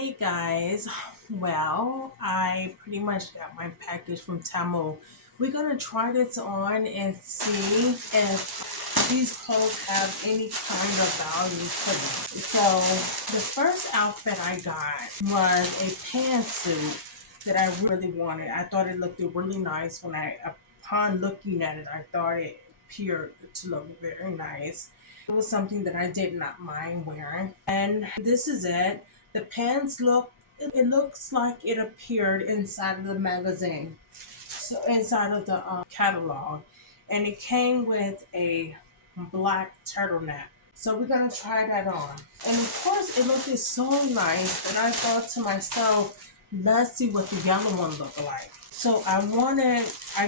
Hey guys, well, I pretty much got my package from Temu. We're gonna try this on and see if these clothes have any kind of value to them. So, the first outfit I got was a pantsuit that I really wanted. I thought it looked really nice upon looking at it, I thought it appeared to look very nice. It was something that I did not mind wearing. And this is it. The pants it looks like it appeared inside of the magazine. So inside of the catalog. And it came with a black turtleneck. So we're gonna try that on. And of course it looked so nice that I thought to myself, let's see what the yellow one looked like. So I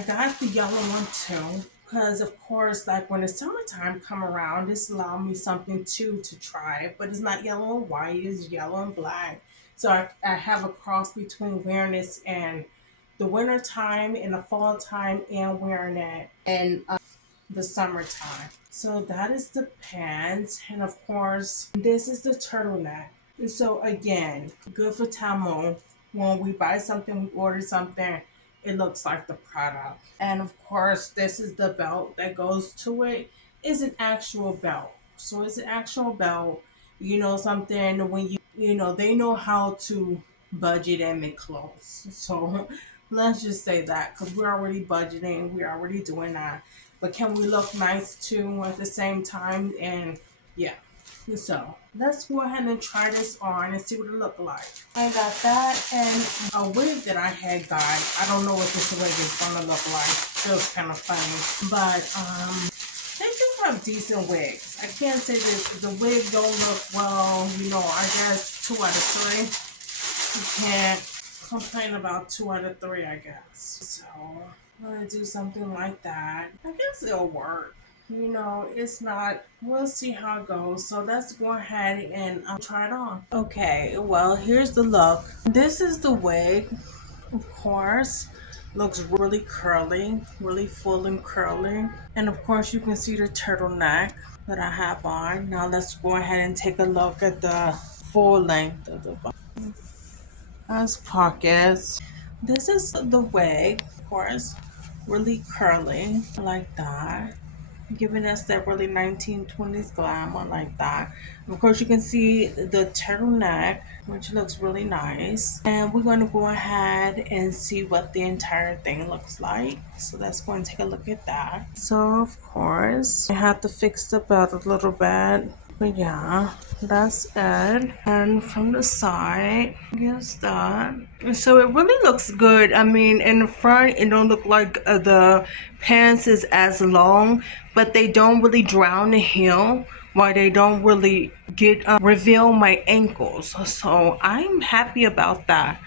got the yellow one too, because of course, like when the summertime come around, this allowed me something too to try. But it's not yellow and white; it's yellow and black. So I have a cross between wearing this in the winter time and the fall time, and wearing it in the summertime. So that is the pants, and of course, this is the turtleneck. And so again, good for Tamu. When we buy something, we order something, it looks like the product. And of course, this is the belt that goes to it. It's an actual belt. So it's an actual belt. You know something when they know how to budget and make clothes. So let's just say that because we're already budgeting, we're already doing that. But can we look nice too at the same time? And yeah. So let's go ahead and try this on and see what it look like. I got that and a wig that I had got. I don't know what this wig is gonna look like. It was kind of funny, but they do have decent wigs. I can't say that the wig don't look well. I guess 2 out of 3. You can't complain about 2 out of 3, I guess. So I'm gonna do something like that. I guess it'll work. It's not, we'll see how it goes. So let's go ahead and try it on. Okay, well, here's the look. This is the wig, of course. Looks really curly, really full and curly. And of course, you can see the turtleneck that I have on. Now let's go ahead and take a look at the full length of the body. As pockets. This is the wig, of course, really curly like that, giving us that really 1920s glamour like that. Of course, you can see the turtleneck, which looks really nice. And we're going to go ahead and see what the entire thing looks like. So let's go and take a look at that. So, of course, I have to fix the belt a little bit. But yeah, that's it. And from the side, here's that. So it really looks good. I mean, in the front, it don't look like the pants is as long, but they don't really drown the heel, while they don't really get reveal my ankles. So I'm happy about that.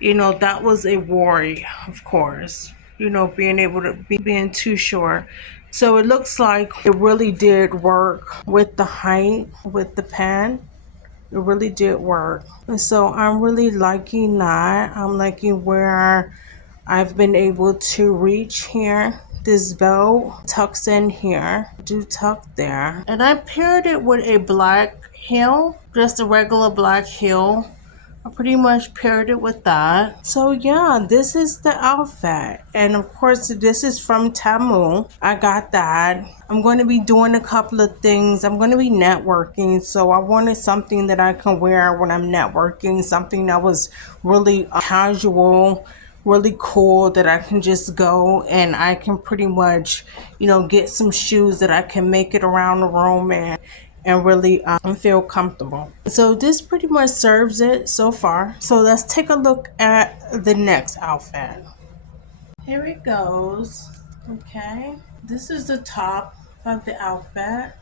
That was a worry, of course. Being able to being too short. So it looks like it really did work with the height, with the pen. It really did work. And so I'm really liking that. I'm liking where I've been able to reach here. This belt tucks in here. Do tuck there. And I paired it with a black heel, just a regular black heel. I pretty much paired it with that. So yeah, this is the outfit. And of course, this is from Temu. I got that. I'm going to be doing a couple of things. I'm going to be networking. So I wanted something that I can wear when I'm networking. Something that was really casual, really cool, that I can just go and I can pretty much, get some shoes that I can make it around the room and really feel comfortable. So this pretty much serves it so far. So let's take a look at the next outfit. Here it goes. Okay, this is the top of the outfit.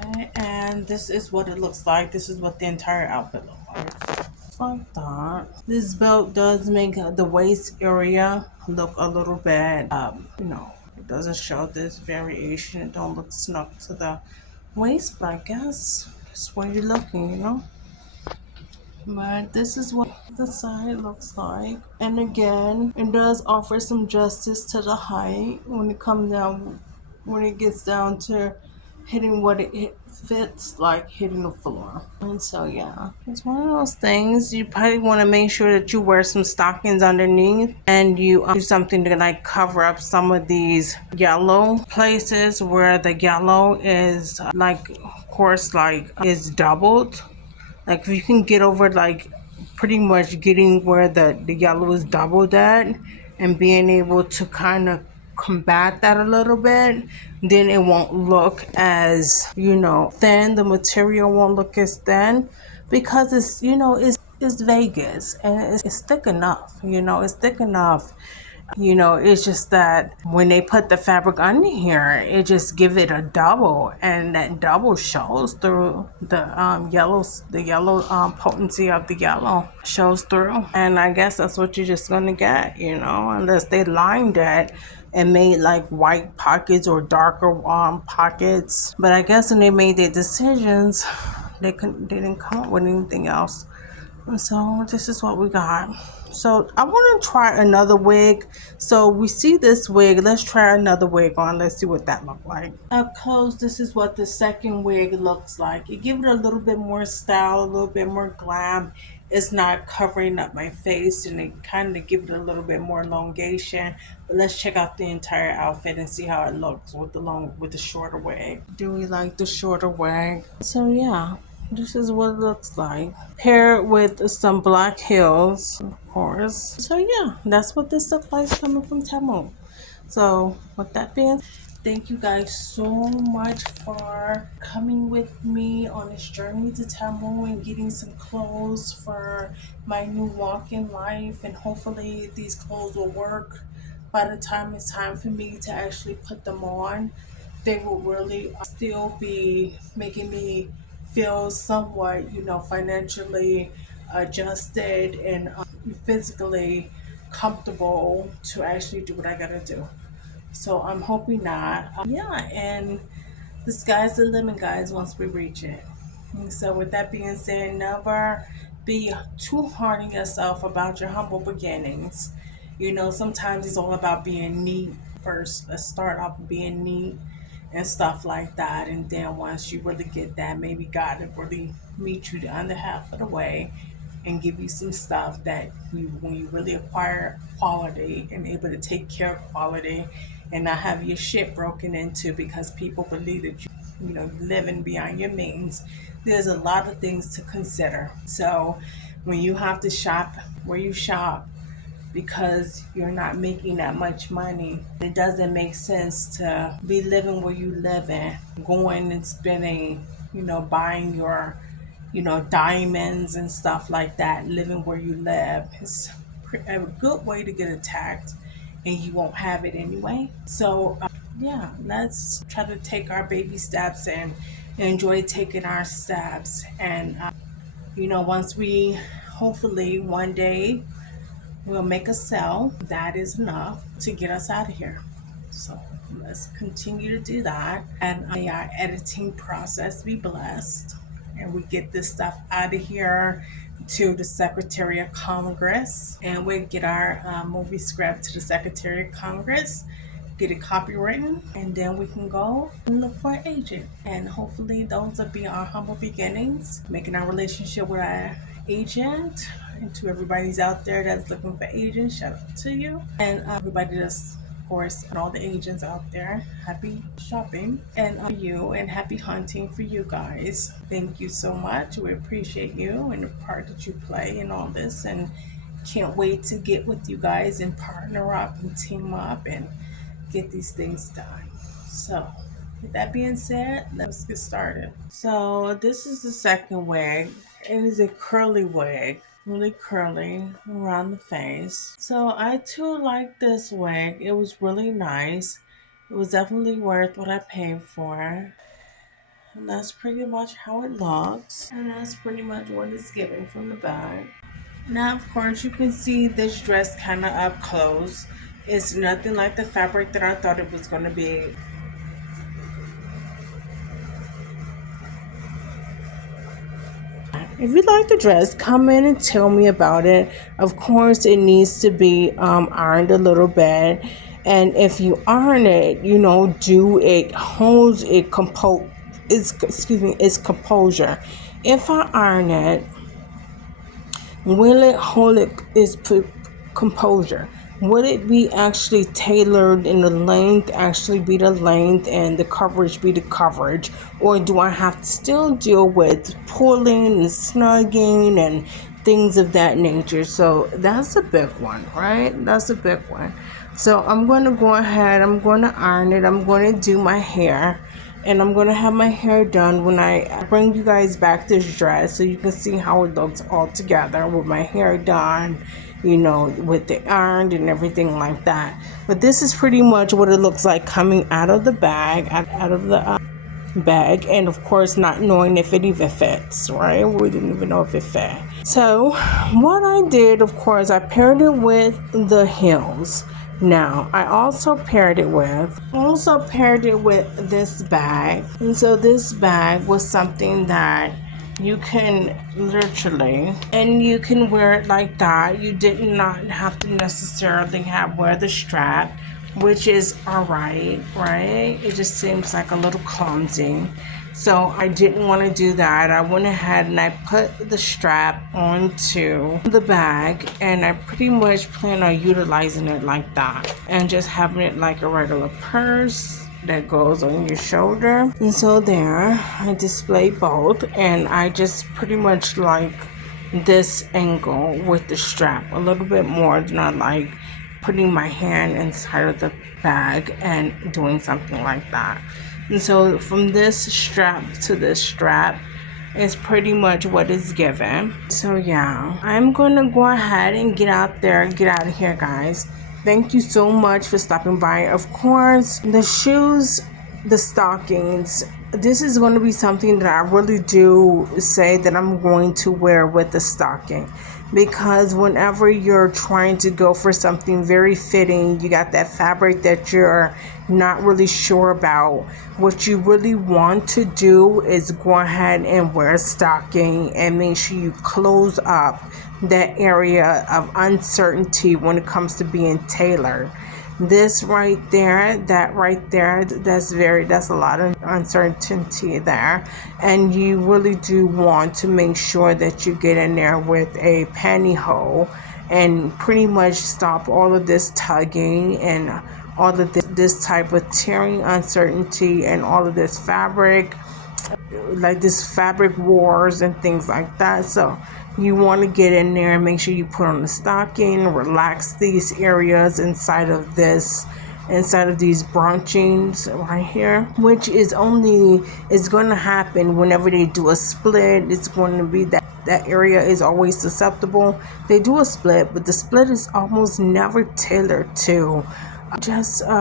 Okay, and this is what it looks like. This is what the entire outfit looks like. Like that. This belt does make the waist area look a little bit, it doesn't show this variation. It don't look snug to the waist, but I guess that's where you're looking. But this is what the side looks like. And again, it does offer some justice to the height when it gets down to hitting what it fits like hitting the floor. And so yeah, it's one of those things. You probably want to make sure that you wear some stockings underneath, and you do something to like cover up some of these yellow places where the yellow is like, of course, like is doubled. Like if you can get over like pretty much getting where the yellow is doubled at, and being able to kind of combat that a little bit, then it won't look as, thin. The material won't look as thin because it's Vegas, and it's thick enough. It's thick enough. It's just that when they put the fabric under here, it just give it a double, and that double shows through the yellow potency of the yellow shows through. And I guess that's what you're just gonna get, unless they lined it and made like white pockets or darker pockets. But I guess when they made their decisions, they didn't come up with anything else. And so this is what we got. So I want to try another wig. So we see this wig. Let's try another wig on. Let's see what that look like. Up close, this is what the second wig looks like. It gives it a little bit more style, a little bit more glam. It's not covering up my face, and it kind of give it a little bit more elongation. But let's check out the entire outfit and see how it looks with the shorter wig. Do we like the shorter wig? So yeah. This is what it looks like. Paired with some black heels, of course. So yeah, that's what this looks like coming from Temu. So with that being, thank you guys so much for coming with me on this journey to Temu and getting some clothes for my new walk in life. And hopefully these clothes will work by the time it's time for me to actually put them on. They will really still be making me feel somewhat, financially adjusted and physically comfortable to actually do what I gotta do. So I'm hoping not. Yeah, and the sky's the limit, guys, once we reach it. And so with that being said, never be too hard on yourself about your humble beginnings. Sometimes it's all about being neat first. Let's start off being neat and stuff like that. And then once you really get that, maybe God will really meet you the other half of the way and give you some stuff that when you really acquire quality and able to take care of quality and not have your shit broken into because people believe that living beyond your means. There's a lot of things to consider. So when you have to shop where you shop because you're not making that much money, it doesn't make sense to be living where you live in, going and spending, buying your, diamonds and stuff like that, living where you live. It's a good way to get attacked, and you won't have it anyway. So yeah, let's try to take our baby steps and enjoy taking our steps. And once we hopefully one day we'll make a sale, that is enough to get us out of here. So let's continue to do that, and may our editing process be blessed, and we get this stuff out of here to the Secretary of Congress, and we get our movie script to the Secretary of Congress, get it copywritten, and then we can go and look for an agent. And hopefully those will be our humble beginnings, making our relationship with our agent. And to everybody's out there that's looking for agents, shout out to you. And everybody that's, of course, and all the agents out there, happy shopping and you, and happy hunting for you guys. Thank you so much. We appreciate you and the part that you play in all this, and can't wait to get with you guys and partner up and team up and get these things done. So with that being said, let's get started. So this is the second wig. It is a curly wig, really curly around the face. So I too like this wig. It was really nice. It was definitely worth what I paid for. And that's pretty much how it looks. And that's pretty much what it's giving from the back. Now, of course, you can see this dress kind of up close. It's nothing like the fabric that I thought it was going to be. If you like the dress, come in and tell me about it. Of course, it needs to be ironed a little bit. And if you iron it, do it, hose it is composure. If I iron it, will it hold its composure? Would it be actually tailored and the length actually be the length and the coverage be the coverage? Or do I have to still deal with pulling and snugging and things of that nature? So that's a big one, right? That's a big one. So I'm going to go ahead, I'm going to iron it, I'm going to do my hair. And I'm going to have my hair done when I bring you guys back this dress so you can see how it looks all together with my hair done, with the ironed and everything like that. But this is pretty much what it looks like coming out of the bag, out of the bag, and of course not knowing if it even fits, right? We didn't even know if it fit. So what I did, of course, I paired it with the heels. Now, I also paired it with this bag. And so this bag was something that you can literally, and you can wear it like that. You did not have to necessarily wear the strap, which is all right? It just seems like a little clumsy. So I didn't want to do that. I went ahead and I put the strap onto the bag, and I pretty much plan on utilizing it like that and just having it like a regular purse that goes on your shoulder. And so there, I display both, and I just pretty much like this angle with the strap a little bit more than I like putting my hand inside of the bag and doing something like that. And so from this strap to this strap is pretty much what is given. So yeah, I'm gonna go ahead and get out of here, guys. Thank you so much for stopping by. Of course, the shoes, the stockings, this is going to be something that I really do say that I'm going to wear with the stocking. Because whenever you're trying to go for something very fitting, you got that fabric that you're not really sure about, what you really want to do is go ahead and wear a stocking and make sure you close up that area of uncertainty when it comes to being tailored. This right there, that's a lot of uncertainty there. And you really do want to make sure that you get in there with a pantyhose and pretty much stop all of this tugging and all of this type of tearing uncertainty and all of this fabric, like this fabric wars and things like that. So you want to get in there and make sure you put on the stocking, relax these areas inside of these branchings right here, which is going to happen whenever they do a split. It's going to be that area is always susceptible. They do a split, but the split is almost never tailored to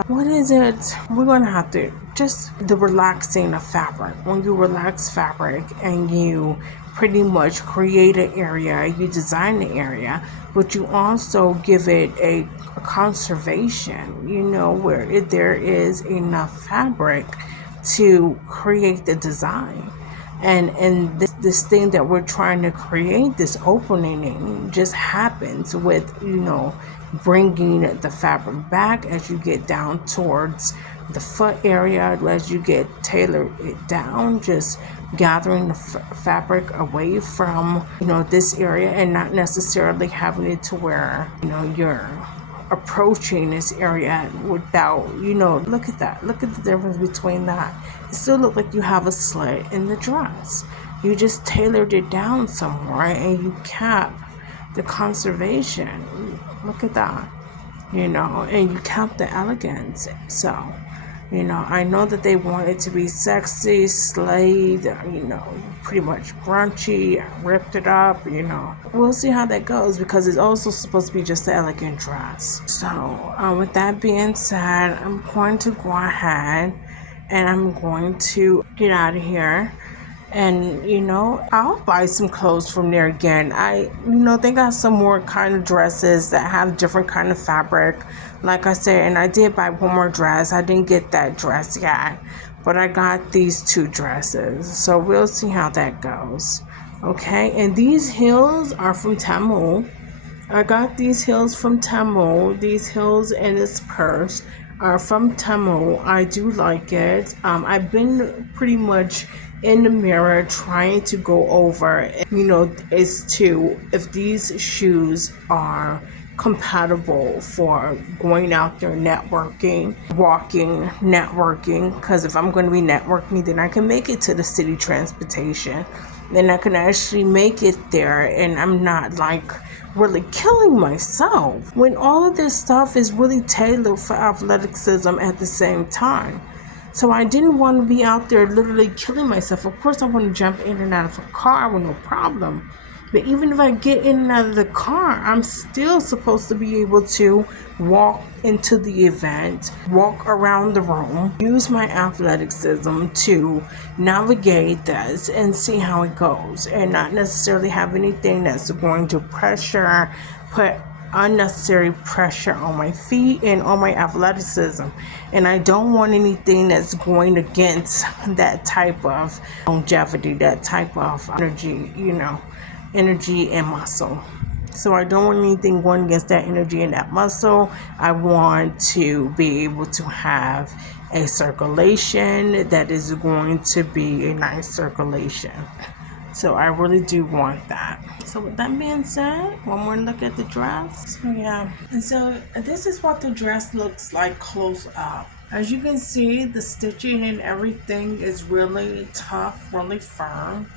what is it? We're going to have to just the relaxing of fabric. When you relax fabric and you pretty much create an area, you design the area, but you also give it a conservation, where there is enough fabric to create the design. And this thing that we're trying to create, this opening, just happens with, bringing the fabric back as you get down towards the foot area, as you get tailored it down, just gathering the fabric away from, this area, and not necessarily having it to where, you're approaching this area without, look at that. Look at the difference between that. It still looks like you have a slit in the dress. You just tailored it down somewhere and you cap the conservation. Look at that, and you cap the elegance. So, I know that they want it to be sexy, slayed, pretty much brunchy, ripped it up, We'll see how that goes because it's also supposed to be just an elegant dress. So, with that being said, I'm going to go ahead and I'm going to get out of here. And, I'll buy some clothes from there again. They got some more kind of dresses that have different kind of fabric. Like I said, and I did buy one more dress. I didn't get that dress yet, but I got these two dresses. So we'll see how that goes. Okay, and these heels are from Temu. I got these heels from Temu. These heels and this purse. are from Temu. I do like it. I've been pretty much in the mirror trying to go over, as to if these shoes are compatible for going out there networking, walking, networking. Because if I'm going to be networking, then I can make it to the city transportation. Then I can actually make it there, and I'm not like really killing myself when all of this stuff is really tailored for athleticism at the same time. So I didn't want to be out there literally killing myself. Of course, I want to jump in and out of a car with no problem. But even if I get in and out of the car, I'm still supposed to be able to walk into the event, walk around the room, use my athleticism to navigate this and see how it goes, and not necessarily have anything that's going to put unnecessary pressure on my feet and on my athleticism. And I don't want anything that's going against that type of longevity, that type of energy and muscle. So I don't want anything going against that energy and that muscle. I want to be able to have a circulation that is going to be a nice circulation. So I really do want that. So with that being said, one more look at the dress. So yeah. And so this is what the dress looks like close up. As you can see, the stitching and everything is really tough, really firm.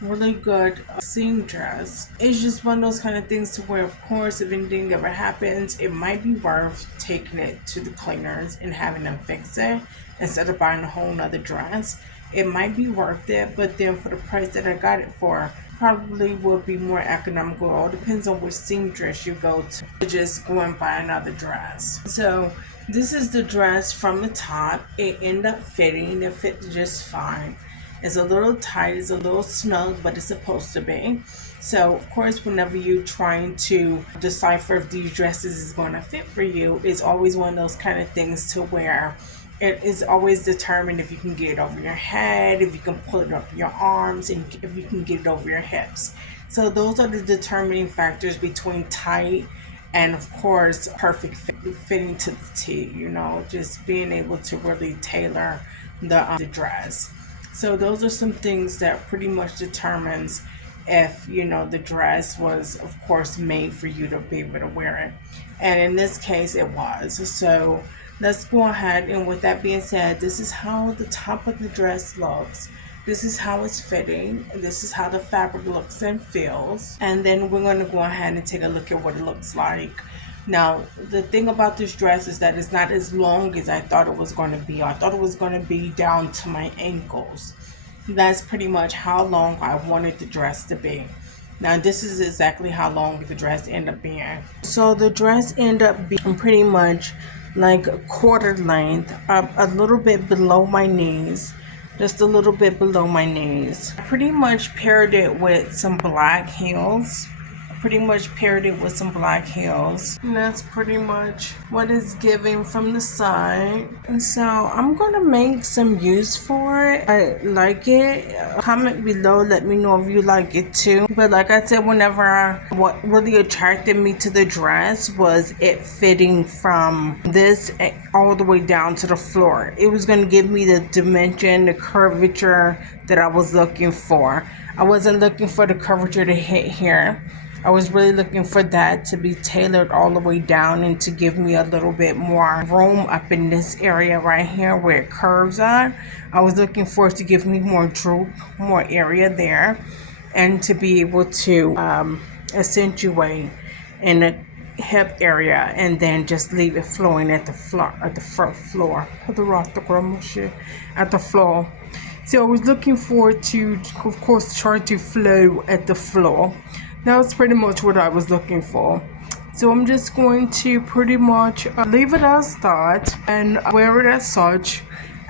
Really good seamstress. It's just one of those kind of things to where, of course, if anything ever happens, it might be worth taking it to the cleaners and having them fix it instead of buying a whole nother dress. It might be worth it, but then for the price that I got it for, probably will be more economical. It all depends on which seamstress you go to just go and buy another dress. So this is the dress from the top. It ended up fitting. It fit just fine. It's a little tight, it's a little snug, but it's supposed to be. So, of course, whenever you're trying to decipher if these dresses is going to fit for you, it's always one of those kind of things to where it is always determined if you can get it over your head, if you can pull it up your arms, and if you can get it over your hips. So those are the determining factors between tight and, of course, perfect fitting to the T, just being able to really tailor the dress. So those are some things that pretty much determines if, the dress was, of course, made for you to be able to wear it. And in this case, it was. So let's go ahead. And with that being said, this is how the top of the dress looks. This is how it's fitting. This is how the fabric looks and feels. And then we're going to go ahead and take a look at what it looks like. Now, the thing about this dress is that it's not as long as I thought it was going to be. I thought it was going to be down to my ankles. That's pretty much how long I wanted the dress to be. Now, this is exactly how long the dress ended up being. So the dress ended up being pretty much like quarter length, up a little bit below my knees. Just a little bit below my knees. I pretty much paired it with some black heels. And that's pretty much what it's giving from the side. And so I'm going to make some use for it. I like it. Comment below, let me know if you like it too. But like I said, what really attracted me to the dress was it fitting from this all the way down to the floor. It was going to give me the dimension, the curvature that I was looking for. I wasn't looking for the curvature to hit here. I was really looking for that to be tailored all the way down and to give me a little bit more room up in this area right here where it curves on. I was looking for it to give me more droop, more area there, and to be able to accentuate in the hip area and then just leave it flowing at the floor, at the front floor, at the floor. So I was looking forward to, of course, try to flow at the floor. That was pretty much what I was looking for. So I'm just going to pretty much leave it as that and wear it as such.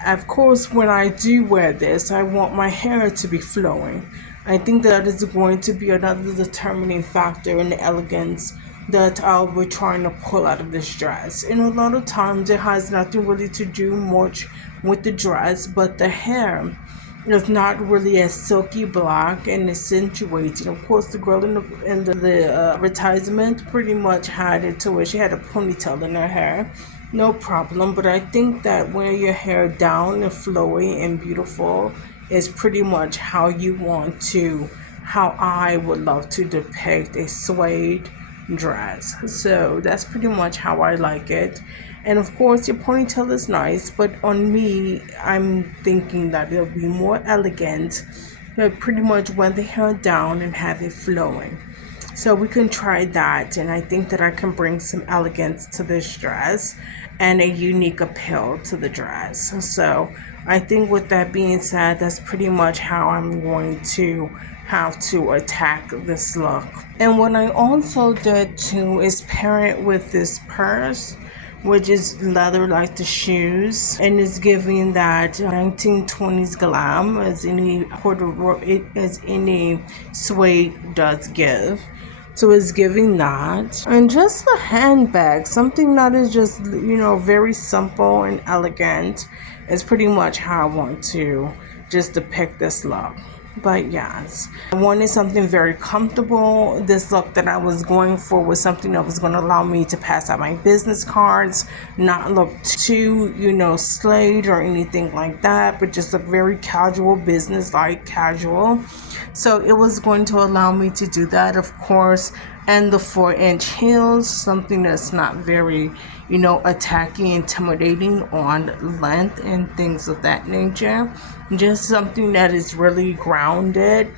Of course, when I do wear this, I want my hair to be flowing. I think that is going to be another determining factor in the elegance that I'll be trying to pull out of this dress. And a lot of times it has nothing really to do much with the dress, but the hair. It's not really as silky black and accentuated. Of course, the girl in the advertisement pretty much had it to where she had a ponytail in her hair. No problem, but I think that wearing your hair down and flowy and beautiful is pretty much how you want to, how I would love to depict a suede dress. So that's pretty much how I like it. And of course, your ponytail is nice, but on me, I'm thinking that it'll be more elegant. But pretty much wear the hair down and have it flowing. So we can try that, and I think that I can bring some elegance to this dress and a unique appeal to the dress. So I think with that being said, that's pretty much how I'm going to have to attack this look. And what I also did too is pair it with this purse, which is leather like the shoes, and is giving that 1920s glam as any as any suede does give. So it's giving that. And just a handbag, something that is just, very simple and elegant, is pretty much how I want to just depict this look. But yes, I wanted something very comfortable. This look that I was going for was something that was going to allow me to pass out my business cards, not look too, slayed or anything like that, but just look very casual, business like casual. So it was going to allow me to do that, of course, and the 4-inch heels, something that's not very, attacking, intimidating on length and things of that nature. Just something that is really grounded,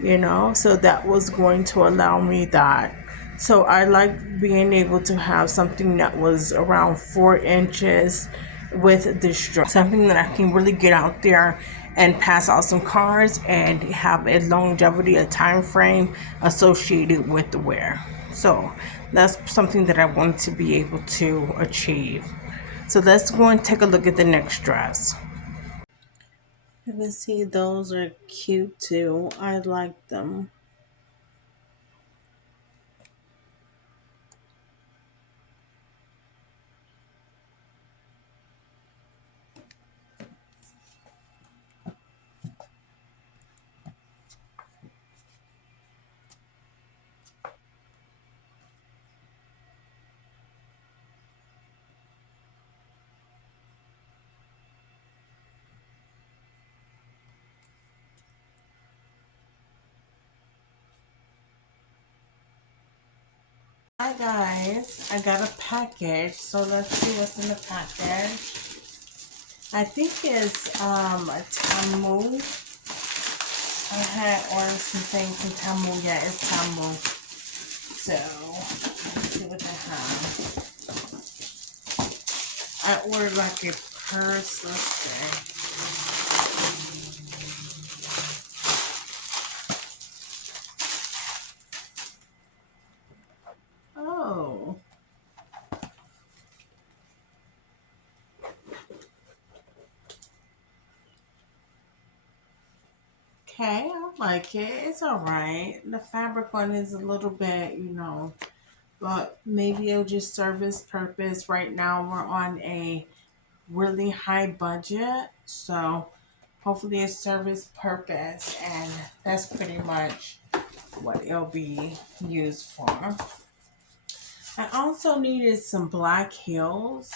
so that was going to allow me that. So I like being able to have something that was around 4 inches with this dress, something that I can really get out there and pass out some cards and have a longevity, a time frame associated with the wear. So that's something that I want to be able to achieve. So let's go and take a look at the next dress. You can see those are cute too. I like them. Hi guys, I got a package, so let's see what's in the package. I think it's a Temu. I had ordered some things from Temu. Yeah, it's Temu. So let's see what they have. I ordered like a purse. Let's see. Oh, okay. I like it. It's alright. The fabric on is a little bit, but maybe it'll just serve its purpose. Right now, we're on a really high budget, so hopefully it serves its purpose, and that's pretty much what it'll be used for. I also needed some black heels,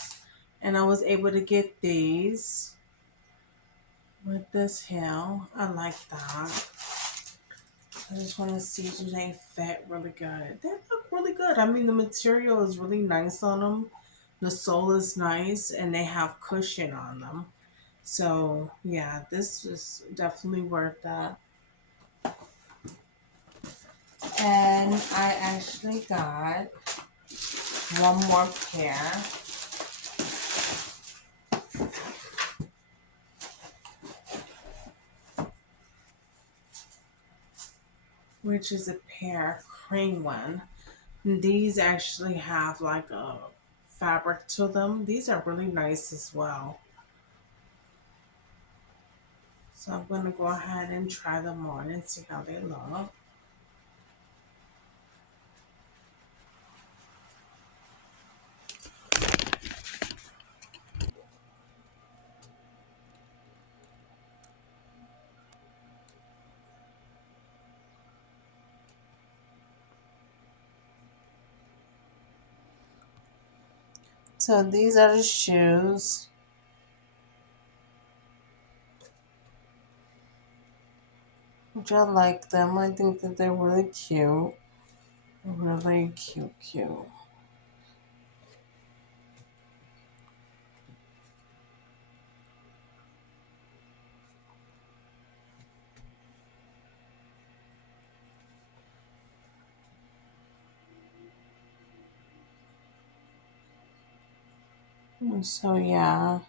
and I was able to get these with this heel. I like that. I just want to see if they fit really good. They look really good. I mean, the material is really nice on them. The sole is nice, and they have cushion on them. So yeah, this is definitely worth that. And I actually got one more pair, which is a pair cream one. These actually have like a fabric to them. These are really nice as well. So I'm gonna go ahead and try them on and see how they look. So these are the shoes. Which I like them. I think that they're really cute. Really cute, cute. So yeah.